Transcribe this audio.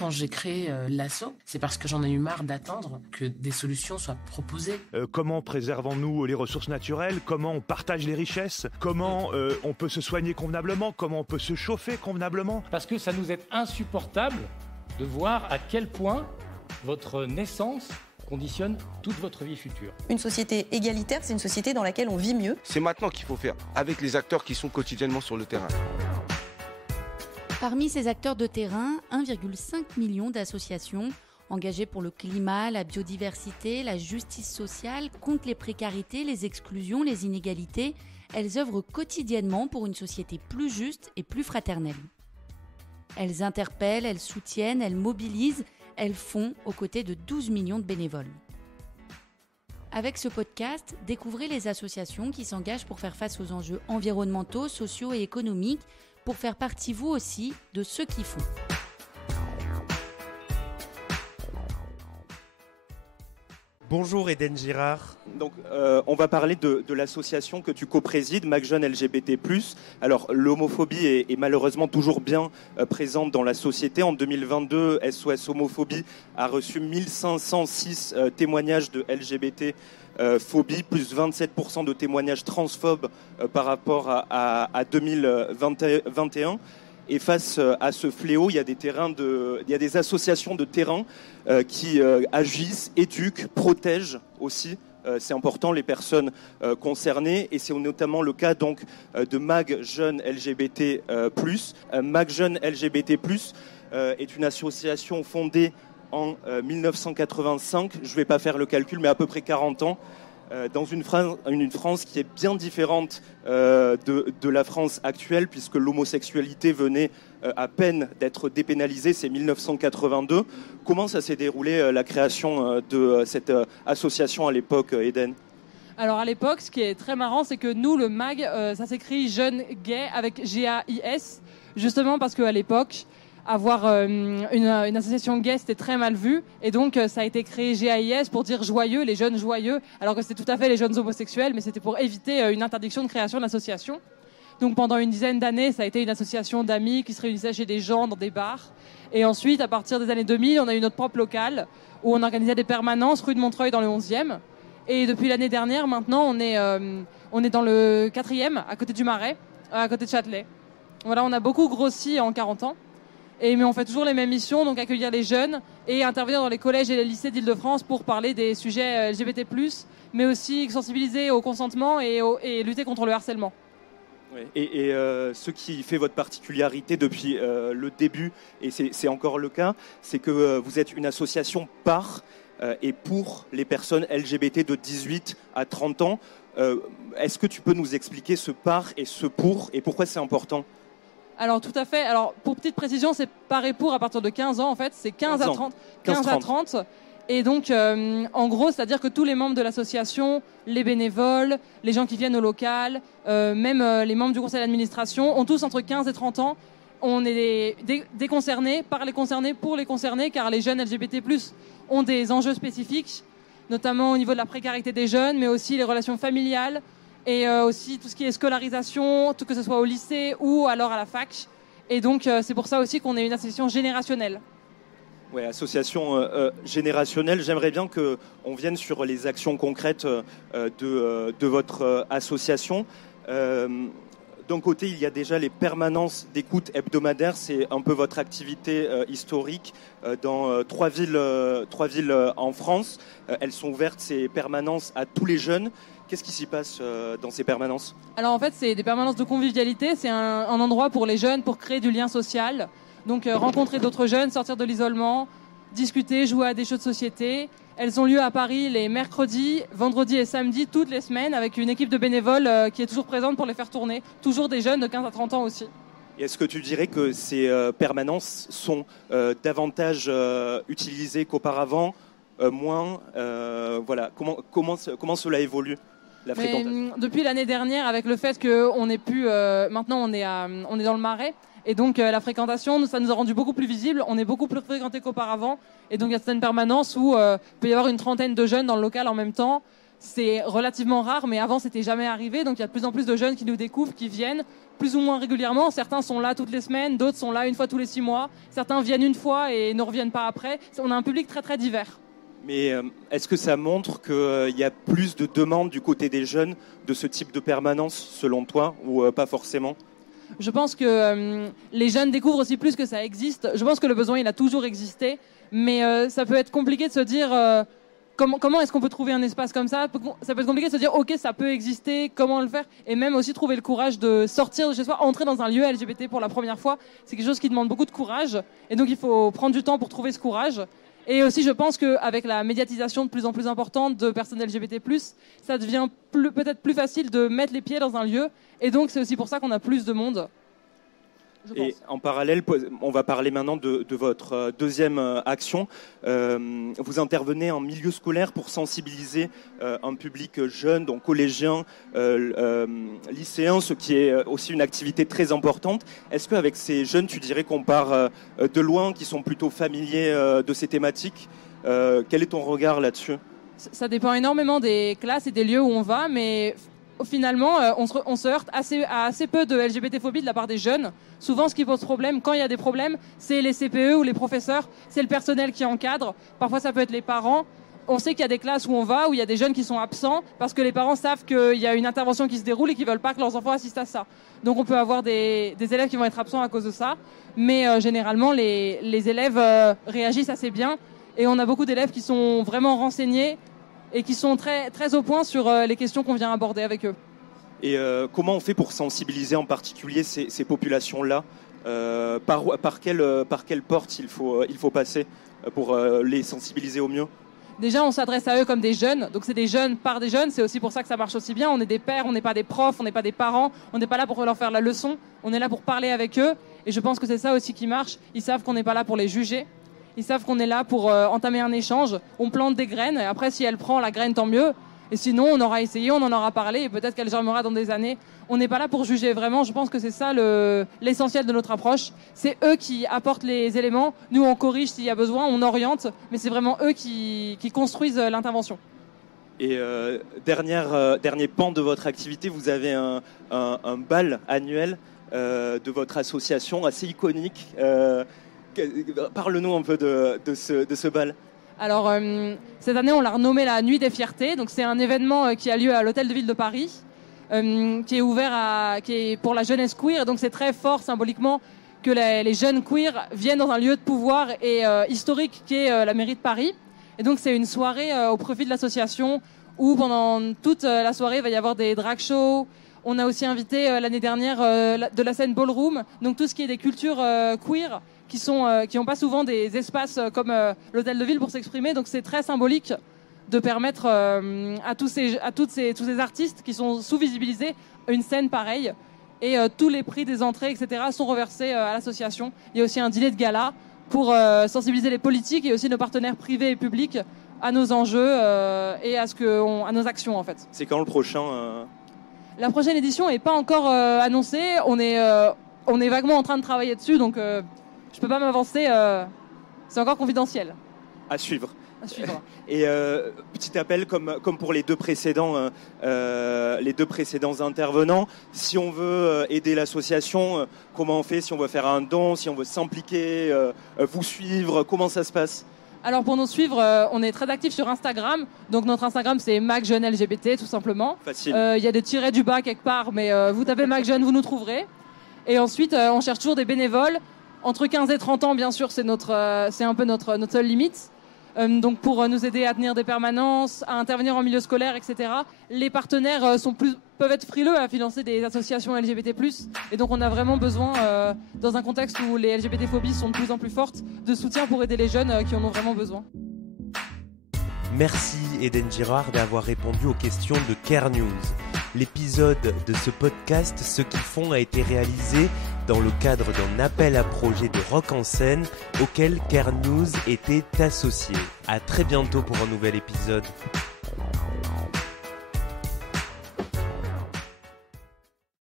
quand j'ai créé l'asso, c'est parce que j'en ai eu marre d'attendre que des solutions soient proposées. Comment préservons-nous les ressources naturelles? Comment on partage les richesses? Comment on peut se soigner convenablement? Comment on peut se chauffer convenablement? Parce que ça nous est insupportable de voir à quel point votre naissance conditionne toute votre vie future. Une société égalitaire, c'est une société dans laquelle on vit mieux. C'est maintenant qu'il faut faire, avec les acteurs qui sont quotidiennement sur le terrain. Parmi ces acteurs de terrain, 1,5 million d'associations engagées pour le climat, la biodiversité, la justice sociale, contre les précarités, les exclusions, les inégalités. Elles œuvrent quotidiennement pour une société plus juste et plus fraternelle. Elles interpellent, elles soutiennent, elles mobilisent, elles font aux côtés de 12 millions de bénévoles. Avec ce podcast, découvrez les associations qui s'engagent pour faire face aux enjeux environnementaux, sociaux et économiques, pour faire partie vous aussi de ceux qui font. Bonjour Eden Girard. Donc, on va parler de l'association que tu co-présides, MAC Jeunes LGBT+. Alors, l'homophobie est malheureusement toujours bien présente dans la société. En 2022, SOS Homophobie a reçu 1506 témoignages de LGBT phobie, plus 27% de témoignages transphobes par rapport à 2021. Et face à ce fléau, il y a des associations de terrain qui agissent, éduquent, protègent aussi. C'est important, les personnes concernées, et c'est notamment le cas donc de MAG Jeunes LGBT+. MAG Jeunes LGBT+, est une association fondée en 1985. Je ne vais pas faire le calcul, mais à peu près 40 ans. Dans une France qui est bien différente de la France actuelle, puisque l'homosexualité venait à peine d'être dépénalisée, c'est 1982. Comment ça s'est déroulé, la création de cette association à l'époque, Eden ? Alors à l'époque, ce qui est très marrant, c'est que nous, le MAG, ça s'écrit Jeunes Gays avec G-A-I-S, justement parce qu'à l'époque, avoir une association gay, c'était très mal vu. Et donc, ça a été créé GAIS pour dire joyeux, les jeunes joyeux, alors que c'était tout à fait les jeunes homosexuels, mais c'était pour éviter une interdiction de création d'association. Donc, pendant une dizaine d'années, ça a été une association d'amis qui se réunissaient chez des gens, dans des bars. Et ensuite, à partir des années 2000, on a eu notre propre local, où on organisait des permanences rue de Montreuil dans le 11e. Et depuis l'année dernière, maintenant, on est dans le 4e, à côté du Marais, à côté de Châtelet. Voilà, on a beaucoup grossi en 40 ans. Mais on fait toujours les mêmes missions, donc accueillir les jeunes et intervenir dans les collèges et les lycées d'Île-de-France pour parler des sujets LGBT+, mais aussi sensibiliser au consentement et lutter contre le harcèlement. Oui. Et ce qui fait votre particularité depuis le début, et c'est encore le cas, c'est que vous êtes une association par et pour les personnes LGBT de 18 à 30 ans. Est-ce que tu peux nous expliquer ce par et ce pour, et pourquoi c'est important ? Alors tout à fait. Alors pour petite précision, c'est par et pour à partir de 15 ans en fait, c'est 15 à 30. Et donc en gros, c'est-à-dire que tous les membres de l'association, les bénévoles, les gens qui viennent au local, même les membres du conseil d'administration ont tous entre 15 et 30 ans. On est des concernés, par les concernés, pour les concernés, car les jeunes LGBT+ ont des enjeux spécifiques, notamment au niveau de la précarité des jeunes, mais aussi les relations familiales. Et aussi tout ce qui est scolarisation, tout que ce soit au lycée ou alors à la fac. Et donc c'est pour ça aussi qu'on est une association générationnelle. Oui, association générationnelle. J'aimerais bien qu'on vienne sur les actions concrètes de votre association. D'un côté, il y a déjà les permanences d'écoute hebdomadaires. C'est un peu votre activité historique dans trois villes en France. Elles sont ouvertes, ces permanences, à tous les jeunes. Qu'est-ce qui s'y passe dans ces permanences ? Alors en fait, c'est des permanences de convivialité. C'est un endroit pour les jeunes pour créer du lien social. Donc rencontrer d'autres jeunes, sortir de l'isolement, discuter, jouer à des jeux de société. Elles ont lieu à Paris les mercredis, vendredis et samedis, toutes les semaines, avec une équipe de bénévoles qui est toujours présente pour les faire tourner. Toujours des jeunes de 15 à 30 ans aussi. Et est-ce que tu dirais que ces permanences sont davantage utilisées qu'auparavant, moins voilà. Comment cela évolue ? Depuis l'année dernière, avec le fait qu'on est plus, maintenant on est dans le Marais, et donc la fréquentation, ça nous a rendu beaucoup plus visible. On est beaucoup plus fréquenté qu'auparavant, et donc il y a certaines permanences où il peut y avoir une trentaine de jeunes dans le local en même temps. c'est relativement rare, mais avant, c'était jamais arrivé. Donc, il y a de plus en plus de jeunes qui nous découvrent, qui viennent plus ou moins régulièrement. Certains sont là toutes les semaines, d'autres sont là une fois tous les 6 mois. Certains viennent une fois et ne reviennent pas après. On a un public très, très divers. Mais est-ce que ça montre qu'il y a plus de demandes du côté des jeunes de ce type de permanence, selon toi, ou pas forcément ? Je pense que les jeunes découvrent aussi plus que ça existe. Je pense que le besoin, il a toujours existé. Mais ça peut être compliqué de se dire... Comment est-ce qu'on peut trouver un espace comme ça ? Ça peut être compliqué de se dire, ok, ça peut exister, comment le faire ? Et même aussi trouver le courage de sortir de chez soi, entrer dans un lieu LGBT pour la première fois. C'est quelque chose qui demande beaucoup de courage. Et donc, il faut prendre du temps pour trouver ce courage. Et aussi, je pense qu'avec la médiatisation de plus en plus importante de personnes LGBT+, ça devient peut-être plus facile de mettre les pieds dans un lieu. Et donc, c'est aussi pour ça qu'on a plus de monde. Et en parallèle, on va parler maintenant de votre deuxième action. Vous intervenez en milieu scolaire pour sensibiliser un public jeune, donc collégien, lycéen, ce qui est aussi une activité très importante. Est-ce qu'avec ces jeunes, tu dirais qu'on part de loin, qui sont plutôt familiers de ces thématiques ? Quel est ton regard là-dessus ? Ça dépend énormément des classes et des lieux où on va, mais... Finalement, on se heurte à assez peu de LGBT-phobie de la part des jeunes. Souvent, ce qui pose problème, quand il y a des problèmes, c'est les CPE ou les professeurs, c'est le personnel qui encadre. Parfois, ça peut être les parents. On sait qu'il y a des classes où on va, où il y a des jeunes qui sont absents, parce que les parents savent qu'il y a une intervention qui se déroule et qu'ils ne veulent pas que leurs enfants assistent à ça. Donc, on peut avoir des élèves qui vont être absents à cause de ça. Mais généralement, les élèves réagissent assez bien. Et on a beaucoup d'élèves qui sont vraiment renseignés et qui sont très, très au point sur les questions qu'on vient aborder avec eux. Et comment on fait pour sensibiliser en particulier ces populations-là ? Par quelle porte il faut passer pour les sensibiliser au mieux ? Déjà, on s'adresse à eux comme des jeunes. Donc, c'est des jeunes par des jeunes. C'est aussi pour ça que ça marche aussi bien. On est des pères, on n'est pas des profs, on n'est pas des parents. On n'est pas là pour leur faire la leçon. On est là pour parler avec eux. Et je pense que c'est ça aussi qui marche. Ils savent qu'on n'est pas là pour les juger. Ils savent qu'on est là pour entamer un échange. On plante des graines. Et après, si elle prend la graine, tant mieux. Et sinon, on aura essayé, on en aura parlé. Et peut-être qu'elle germera dans des années. On n'est pas là pour juger vraiment. Je pense que c'est ça l'essentiel de notre approche. C'est eux qui apportent les éléments. Nous, on corrige s'il y a besoin, on oriente. Mais c'est vraiment eux qui construisent l'intervention. Et dernier pan de votre activité, vous avez un bal annuel de votre association assez iconique. Parle-nous un peu de ce bal. Alors, cette année, on l'a renommé la Nuit des Fiertés. Donc, c'est un événement qui a lieu à l'Hôtel de Ville de Paris, qui est ouvert qui est pour la jeunesse queer. Et donc, c'est très fort symboliquement que les jeunes queer viennent dans un lieu de pouvoir et historique qui est la mairie de Paris. Et donc, c'est une soirée au profit de l'association où, pendant toute la soirée, il va y avoir des drag shows. On a aussi invité l'année dernière de la scène ballroom, donc tout ce qui est des cultures queer, qui n'ont pas souvent des espaces comme l'hôtel de ville pour s'exprimer. Donc c'est très symbolique de permettre à tous ces artistes qui sont sous-visibilisés une scène pareille. Et tous les prix des entrées, etc., sont reversés à l'association. Il y a aussi un dîner de gala pour sensibiliser les politiques et aussi nos partenaires privés et publics à nos enjeux et à nos actions, en fait. C'est quand le prochain La prochaine édition n'est pas encore annoncée. On est vaguement en train de travailler dessus, donc je ne peux pas m'avancer. C'est encore confidentiel. À suivre. À suivre. Et petit appel, comme pour les deux précédents intervenants, si on veut aider l'association, comment on fait ? Si on veut faire un don, si on veut s'impliquer, vous suivre, comment ça se passe ? Alors pour nous suivre, on est très actifs sur Instagram. Donc notre Instagram, c'est MacJeuneLGBT, tout simplement. Facile. Il y a des tirets du bas quelque part, mais vous tapez MacJeune, vous nous trouverez. Et ensuite, on cherche toujours des bénévoles. Entre 15 et 30 ans, bien sûr, c'est un peu notre seule limite. Donc pour nous aider à tenir des permanences, à intervenir en milieu scolaire, etc. Les partenaires peuvent être frileux à financer des associations LGBT+. Et donc on a vraiment besoin, dans un contexte où les LGBT-phobies sont de plus en plus fortes, de soutien pour aider les jeunes qui en ont vraiment besoin. Merci Eden Girard d'avoir répondu aux questions de Care News. L'épisode de ce podcast Ce qu'ils font a été réalisé dans le cadre d'un appel à projet de Rock en scène auquel Care News était associé. À très bientôt pour un nouvel épisode.